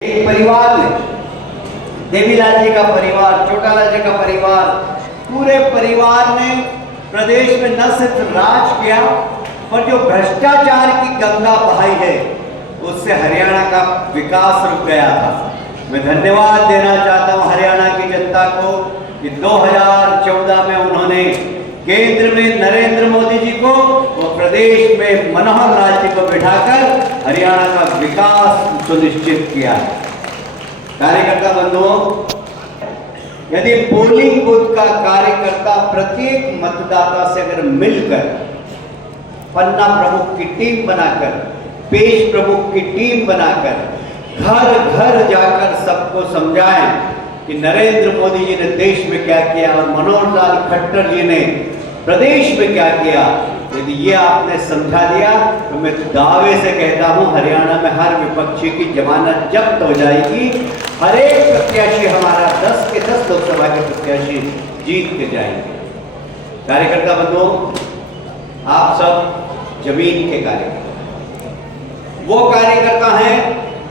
एक परिवार ने देवीलाल जी का परिवार, छोटालाल जी का परिवार, पूरे परिवार ने प्रदेश में न सिर्फ राज किया पर जो भ्रष्टाचार की गंगा बहाई है उससे हरियाणा का विकास रुक गया था। मैं धन्यवाद देना चाहता हूं हरियाणा की जनता को कि 2014 में उन्होंने केंद्र में नरेंद्र मोदी जी को और प्रदेश में मनोहर लाल जी को बिठाकर हरियाणा का विकास सुनिश्चित किया है। कार्यकर्ता बंधुओं, यदि पोलिंग बूथ का कार्यकर्ता प्रत्येक मतदाता से अगर मिलकर पन्ना प्रमुख की टीम बनाकर, पेश प्रमुख की टीम बनाकर घर घर जाकर सबको समझाएं कि नरेंद्र मोदी जी ने देश में क्या किया और मनोहर लाल खट्टर जी ने प्रदेश में क्या किया, यदि ये आपने समझा दिया तो मैं दावे से कहता हूं हरियाणा में हर विपक्षी की जमानत जब्त हो जाएगी। हर एक प्रत्याशी हमारा 10 के 10 लोकसभा के प्रत्याशी जीत के जाएंगे। कार्यकर्ता बंधुओं, आप सब जमीन के कार्यकर्ता, वो कार्यकर्ता हैं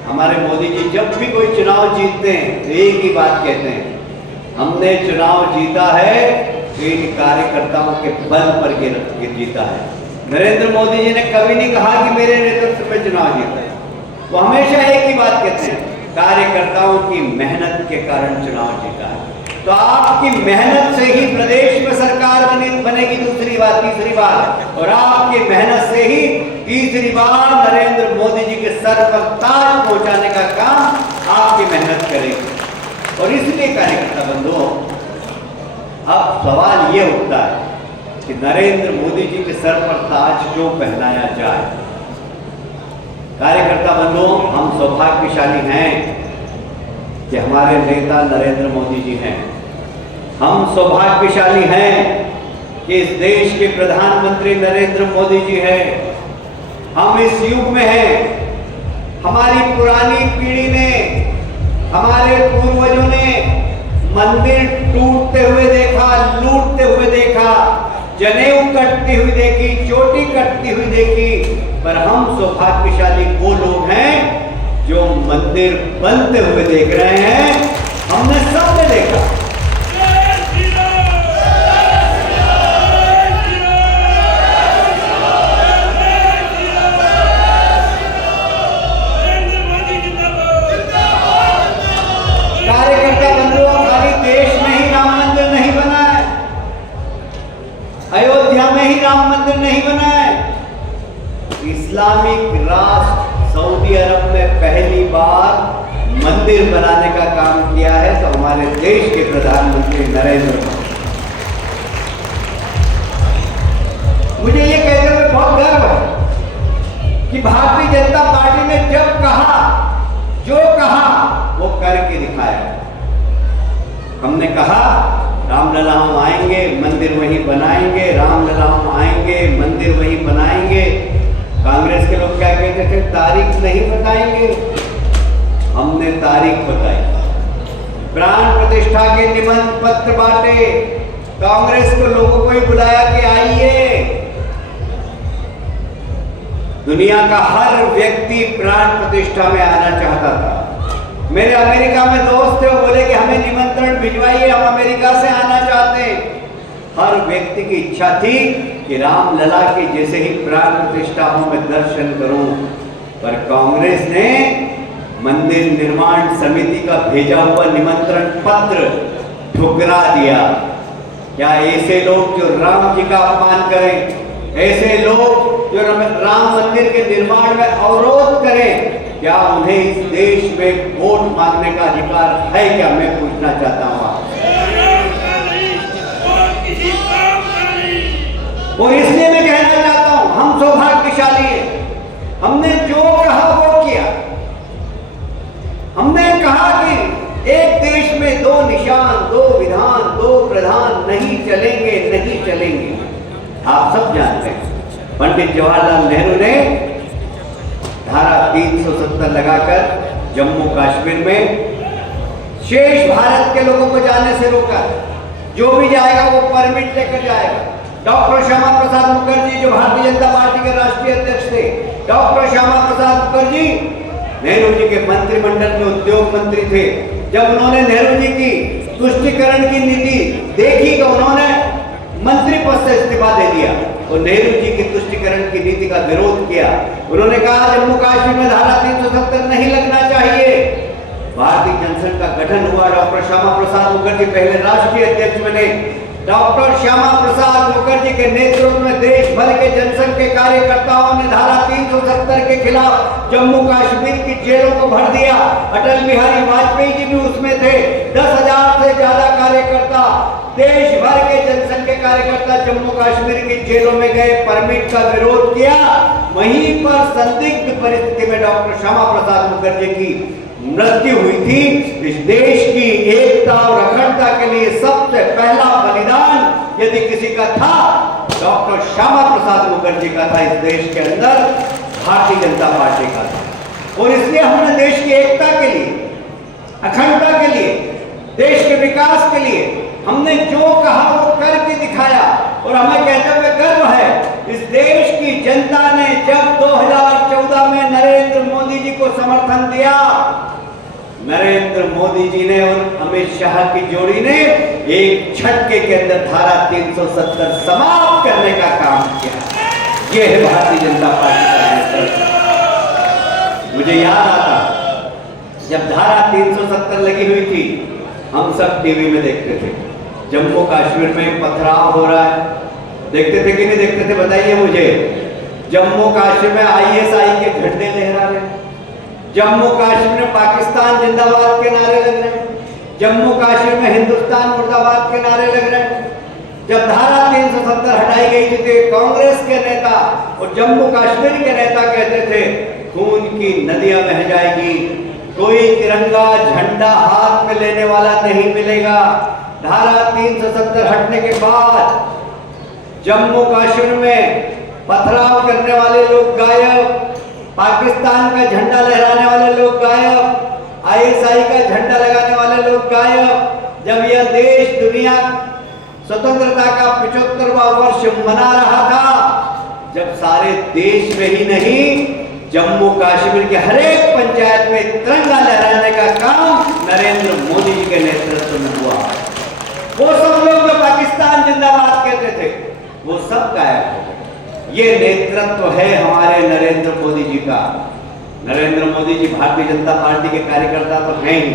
हमारे मोदी जी जब भी कोई चुनाव जीतते हैं तो एक ही बात कहते हैं, हमने चुनाव जीता है इन कार्यकर्ताओं के बल पर जीता है। नरेंद्र मोदी जी ने कभी नहीं कहा कि मेरे नेतृत्व में चुनाव जीता है, वो हमेशा एक ही बात कहते हैं, कार्यकर्ताओं की मेहनत के कारण चुनाव जीता है। तो आपकी मेहनत से ही प्रदेश में सरकार बनेगी दूसरी बार, तीसरी बार, और आपकी मेहनत से ही तीसरी बार नरेंद्र मोदी जी के सर पर ताज पहुंचाने का काम आपकी मेहनत करेगी। और इसलिए कार्यकर्ता बंधुओं, अब सवाल ये उठता है कि नरेंद्र मोदी जी के सर पर ताज क्यों पहनाया जाए। कार्यकर्ता बंधुओं, हम सौभाग्यशाली हैं कि हमारे नेता नरेंद्र मोदी जी हैं। हम सौभाग्यशाली हैं कि इस देश के प्रधानमंत्री नरेंद्र मोदी जी हैं। हम इस युग में हैं। हमारी पुरानी पीढ़ी ने, हमारे पूर्वजों ने मंदिर टूटते हुए देखा, लूटते हुए देखा, जनेऊ कटती हुई देखी, चोटी कटती हुई देखी, पर हम सौभाग्यशाली वो लोग हैं जो मंदिर बनते हुए देख रहे हैं। हमने सबने देखा। कार्यकर्ता बंधुओं, खाली देश में ही राम मंदिर नहीं बना है, अयोध्या में ही राम मंदिर नहीं बना है, इस्लामिक राष्ट्र सऊदी अरब में पहली बार मंदिर बनाने का काम किया है तो हमारे देश के प्रधानमंत्री नरेंद्र मोदी। मुझे ये कहते हुए बहुत गर्व है कि भारतीय जनता पार्टी ने जब कहा, जो कहा वो करके दिखाया। हमने कहा रामलला हम आएंगे, मंदिर वहीं बनाएंगे, रामलला हम आएंगे, मंदिर वहीं बनाएंगे। कांग्रेस के लोग क्या कहते थे, तारीख नहीं बताएंगे। हमने तारीख बताई, प्राण प्रतिष्ठा के निमंत्रण पत्र बांटे, कांग्रेस को लोगों को ही बुलाया कि आइए। दुनिया का हर व्यक्ति प्राण प्रतिष्ठा में आना चाहता था। मेरे अमेरिका में दोस्त थे, वो बोले कि हमें निमंत्रण भिजवाइए, हम अमेरिका से आना चाहते हैं। हर व्यक्ति की इच्छा थी कि रामलला के जैसे ही प्राण प्रतिष्ठा हो मैं दर्शन करूं, पर कांग्रेस ने मंदिर निर्माण समिति का भेजा हुआ निमंत्रण पत्र ठुकरा दिया। क्या ऐसे लोग जो राम जी का अपमान करें, ऐसे लोग जो राम मंदिर के निर्माण में अवरोध करें, क्या उन्हें इस देश में वोट मांगने का अधिकार है क्या, मैं पूछना चाहता हूं। और इसलिए मैं कहना चाहता हूं, हम सौभाग्यशाली हैं। हमने जो कहा वो किया। हमने कहा कि एक देश में दो निशान, दो विधान, दो प्रधान नहीं चलेंगे, नहीं चलेंगे। आप सब जानते हैं पंडित जवाहरलाल नेहरू ने धारा 370 लगाकर जम्मू कश्मीर में शेष भारत के लोगों को जाने से रोका। जो भी जाएगा वो परमिट लेकर जाएगा। डॉक्टर श्यामा प्रसाद मुखर्जी जो भारतीय जनता पार्टी के राष्ट्रीय अध्यक्ष थे, डॉक्टर श्यामा प्रसाद मुखर्जी नेहरू जी के मंत्रिमंडल में उद्योग मंत्री थे। जब उन्होंने नेहरू जी की तुष्टिकरण की नीति देखी तो उन्होंने मंत्री पद से इस्तीफा दे दिया और नेहरू जी की तुष्टिकरण की नीति का विरोध किया। उन्होंने कहा जम्मू कश्मीर में धारा 370 नहीं लगना चाहिए। भारतीय जनसंघ का गठन हुआ। डॉक्टर श्यामा प्रसाद मुखर्जी पहले राष्ट्रीय अध्यक्ष बने। डॉक्टर श्यामा प्रसाद मुखर्जी के नेतृत्व में देश भर के जनसंघ के कार्यकर्ताओं ने धारा 370 के खिलाफ जम्मू कश्मीर की जेलों को भर दिया। अटल बिहारी वाजपेयी जी भी उसमें थे। 10,000 से ज्यादा कार्यकर्ता, देश भर के जनसंघ के कार्यकर्ता जम्मू कश्मीर की जेलों में गए, परमिट का विरोध किया। वहीं पर संदिग्ध परिस्थिति में डॉक्टर श्यामा प्रसाद मुखर्जी की मृत्यु हुई थी। इस देश की एकता और अखंडता के लिए सबसे पहला बलिदान यदि किसी का था, डॉक्टर श्यामा प्रसाद मुखर्जी का था। इस देश के अंदर भारतीय जनता पार्टी का था और इसलिए हमने देश की एकता के लिए, अखंडता के लिए, देश के विकास के लिए हमने जो कहा वो करके दिखाया और हमें कहते हुए गर्व है। इस देश की जनता ने जब 2014 में नरेंद्र मोदी जी को समर्थन दिया, नरेंद्र मोदी जी ने और अमित शाह की जोड़ी ने एक झटके के अंदर धारा 370 समाप्त करने का काम किया। यह है भारतीय जनता पार्टी का नेतृत्व। मुझे याद आता जब धारा 370 लगी हुई थी, हम सब टीवी में देखते थे जम्मू कश्मीर में पथराव हो रहा है। देखते थे कि नहीं देखते थे बताइए मुझे। जम्मू कश्मीर में ISI के झंडे लहरा रहे, जम्मू कश्मीर में पाकिस्तान जिंदाबाद के नारे लग रहे हैं, जम्मू कश्मीर में हिंदुस्तान मुर्दाबाद के नारे लग रहे हैं। जब धारा 370 हटाई गई थी तो कांग्रेस के नेता और जम्मू कश्मीर के नेता कहते थे खून की नदियां बह जाएगी, कोई तिरंगा झंडा हाथ में लेने वाला नहीं मिलेगा। धारा 370 हटने के बाद जम्मू कश्मीर में पथराव करने वाले लोग गायब, पाकिस्तान का झंडा लहराने वाले लोग गायब, ISI का झंडा लगाने वाले लोग गायब। जब यह देश दुनिया स्वतंत्रता का 75वां वर्ष मना रहा था, जब सारे देश में ही नहीं जम्मू कश्मीर के हर एक पंचायत में तिरंगा लहराने का काम नरेंद्र मोदी जी के नेतृत्व में हुआ। वो सब लोग जो पाकिस्तान जिंदाबाद कहते थे वो सब गायब हो गए। ये नेतृत्व है हमारे नरेंद्र मोदी जी का। नरेंद्र मोदी जी भारतीय जनता पार्टी के कार्यकर्ता तो हैं ही,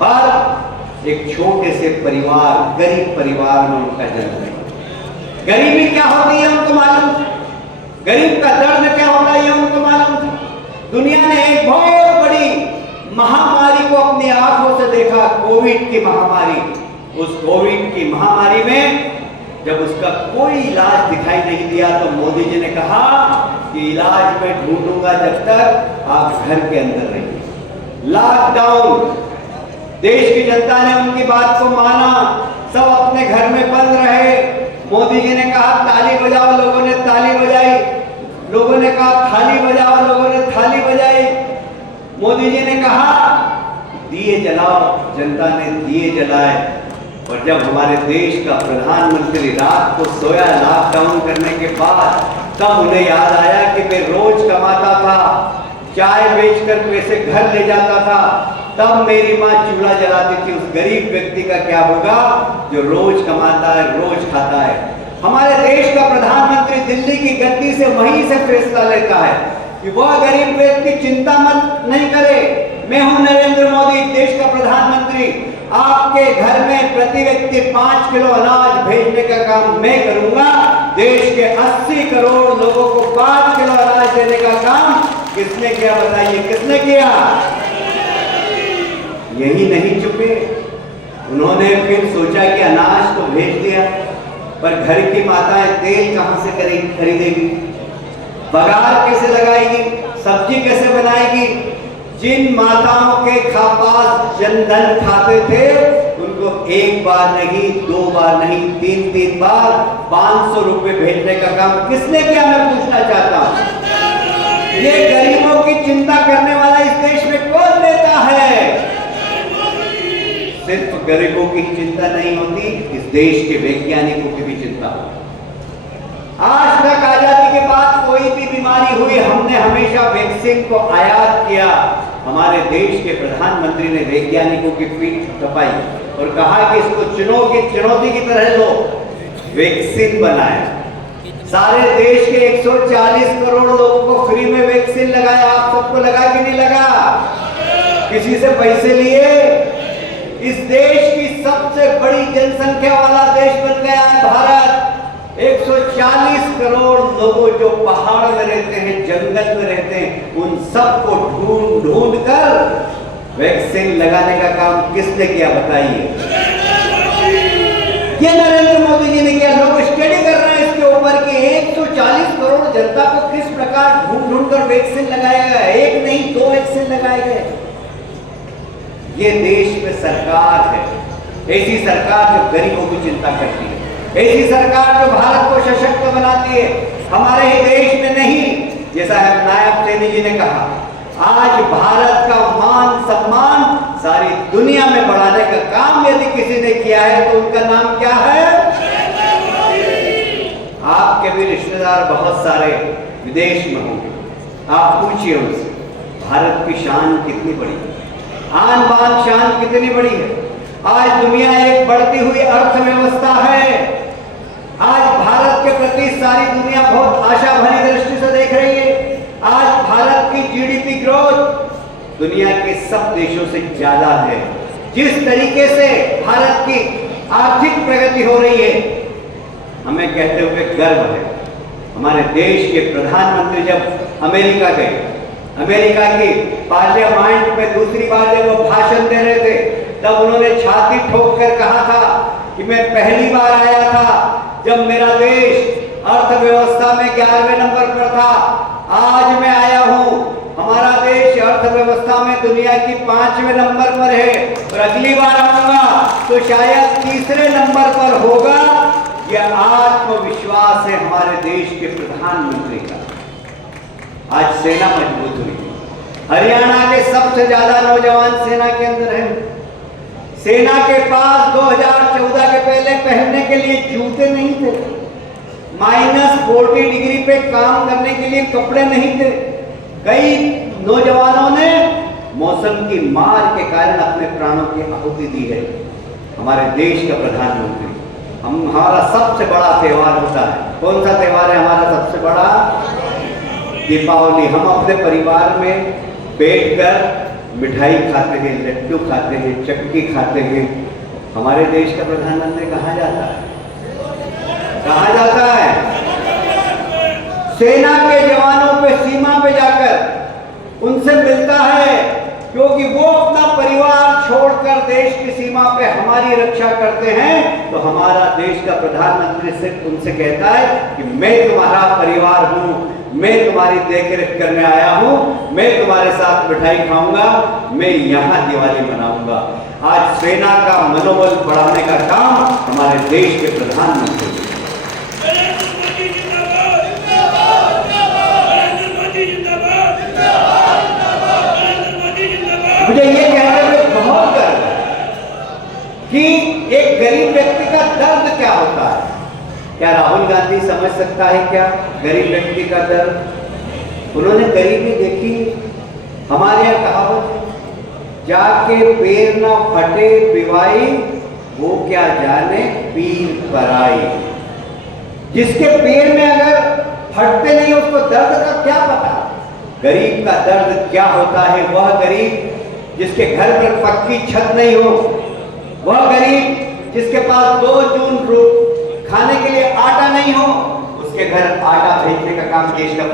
पर एक छोटे से परिवार, गरीब परिवार में उनका जन्म है। गरीबी क्या होती है उनको मालूम था, गरीब का दर्द क्या होता है उनको मालूम था। दुनिया ने एक बहुत बड़ी महामारी को अपनी आंखों से देखा, कोविड की महामारी। उस कोविड की महामारी में जब उसका कोई इलाज दिखाई नहीं दिया तो मोदी जी ने कहा कि इलाज मैं ढूंढूंगा जब तक आप घर के अंदर रहिए। लॉकडाउन, देश की जनता ने उनकी बात को माना, सब अपने घर में बंद रहे। मोदी जी ने कहा ताली बजाओ, लोगों ने ताली बजाई। लोगों ने कहा थाली बजाओ, लोगों ने थाली बजाई। मोदी जी ने कहा दिए जलाओ, जनता ने दिए जलाए। और जब हमारे देश का प्रधानमंत्री रात को सोया लॉकडाउन करने के बाद, तब उन्हें याद आया कि मैं रोज कमाता था, चाय बेचकर पैसे घर ले जाता था, तब मेरी माँ चूल्हा जलाती थी। उस गरीब व्यक्ति का क्या होगा जो रोज कमाता है, रोज खाता है। हमारे देश का प्रधानमंत्री दिल्ली की गद्दी से वहीं से फैसला लेता है कि वह गरीब व्यक्ति चिंता मत नहीं करे, मैं हूं नरेंद्र मोदी, देश का प्रधानमंत्री, आपके घर में प्रति व्यक्ति 5 किलो अनाज भेजने का काम मैं करूंगा। देश के 80 करोड़ लोगों को 5 किलो अनाज देने का काम किसने किया बताइए, किसने किया? यही नहीं चुके, उन्होंने फिर सोचा कि अनाज तो भेज दिया, पर घर की माताएं तेल कहां से खरीदेगी, बघार कैसे लगाएगी, सब्जी कैसे बनाएगी? जिन माताओं के पास जनधन खाते थे उनको एक बार नहीं, 2 बार नहीं, 3 बार 500 रुपए भेजने का काम किसने किया, मैं पूछना चाहता हूं। ये गरीबों की चिंता करने वाला इस देश में कौन नेता है? सिर्फ गरीबों की चिंता नहीं होती, इस देश के वैज्ञानिकों की भी चिंता होती। आज तक आजादी के बाद कोई भी बीमारी हुई, हमने हमेशा वैक्सीन को आयात किया। हमारे देश के प्रधानमंत्री ने वैज्ञानिकों की पीठ थपथपाई और कहा कि इसको चुनौती की तरह लो, वैक्सीन बनाए। सारे देश के 140 करोड़ लोगों को फ्री में वैक्सीन लगाया। आप सबको लगा कि नहीं लगा? किसी से पैसे लिए? इस देश की सबसे बड़ी जनसंख्या वाला देश बन गया है भारत। 140 करोड़ लोगों जो पहाड़ में रहते हैं, जंगल में रहते हैं, उन सबको ढूंढ कर वैक्सीन लगाने का काम किसने किया बताइए? ये नरेंद्र मोदी जी ने किया। लोग स्टडी कर रहे हैं इसके ऊपर कि 140 करोड़ जनता को किस प्रकार ढूंढ कर वैक्सीन लगाया गया। एक नहीं, 2 वैक्सीन लगाए गए। ये देश में सरकार है, ऐसी सरकार जो गरीबों की चिंता करती है, ऐसी सरकार जो भारत को सशक्त बनाती है। हमारे ही देश में नहीं, जैसा नायब सैनी जी ने कहा, आज भारत का मान सम्मान सारी दुनिया में बढ़ाने का काम यदि किसी ने किया है तो उनका नाम क्या है? आपके भी रिश्तेदार बहुत सारे विदेश में होंगे, आप पूछिए उनसे भारत की शान कितनी बड़ी है, आन बान शान कितनी बड़ी है। आज दुनिया एक बढ़ती हुई अर्थव्यवस्था है। आज भारत के प्रति सारी दुनिया बहुत आशा भरी दृष्टि से देख रही है। आज भारत की जीडीपी ग्रोथ दुनिया के सब देशों से ज्यादा है। जिस तरीके से भारत की आर्थिक प्रगति हो रही है, हमें कहते हुए गर्व है। हमारे देश के प्रधानमंत्री जब अमेरिका गए, अमेरिका की पार्लियामेंट में दूसरी बार जब वो भाषण दे रहे थे, तब उन्होंने छाती ठोक कर कहा था कि मैं पहली बार आया था जब मेरा देश अर्थव्यवस्था में 11वें नंबर पर था। आज मैं आया हूं, हमारा देश अर्थव्यवस्था में दुनिया की 5वें नंबर पर है और अगली बार आऊंगा तो शायद 3रे नंबर पर होगा। यह आत्मविश्वास है हमारे देश के प्रधानमंत्री का। आज सेना मजबूत हुई। हरियाणा के सबसे ज्यादा नौजवान सेना के अंदर है। सेना के पास 2014 के पहले पहनने के लिए जूते नहीं थे, -40 डिग्री पे काम करने के लिए कपड़े नहीं थे। कई नौजवानों ने मौसम की मार के कारण अपने प्राणों की आहुति दी है। हमारे देश का प्रधानमंत्री, हमारा सबसे बड़ा त्योहार होता है। कौन सा त्योहार है हमारा सबसे बड़ा? दीपावली। हम अपने परिवार में बैठकर मिठाई खाते हैं, लड्डू खाते हैं, चक्की खाते हैं। हमारे देश का प्रधानमंत्री कहाँ जाता है? कहाँ जाता है? सेना के जवानों पे सीमा पे जाकर उनसे मिलता है, क्योंकि वो अपना परिवार छोड़कर देश की सीमा पे हमारी रक्षा करते हैं। तो हमारा देश का प्रधानमंत्री सिर्फ उनसे कहता है कि मैं तुम्हारा परिवार हूं, मैं तुम्हारी देखरेख करने आया हूं, मैं तुम्हारे साथ मिठाई खाऊंगा, मैं यहां दिवाली मनाऊंगा। आज सेना का मनोबल बढ़ाने का काम हमारे देश के प्रधानमंत्री। मुझे ये कहने में बहुत गर्व है कि एक गरीब व्यक्ति का दर्द क्या होता है। क्या राहुल गांधी समझ सकता है क्या गरीब व्यक्ति का दर्द? उन्होंने गरीबी देखी। हमारे यहाँ कहावत है, जाके पैर न फटे पिवाई, वो क्या जाने पीर पराई। जिसके पैर में अगर फटते नहीं उसको दर्द का क्या पता। गरीब का दर्द क्या होता है? वह गरीब जिसके घर पर पक्की छत नहीं हो, वह गरीब जिसके पास 2 जून खाने के लिए आटा नहीं हो, उसके घर आटा भेजने का काम देश का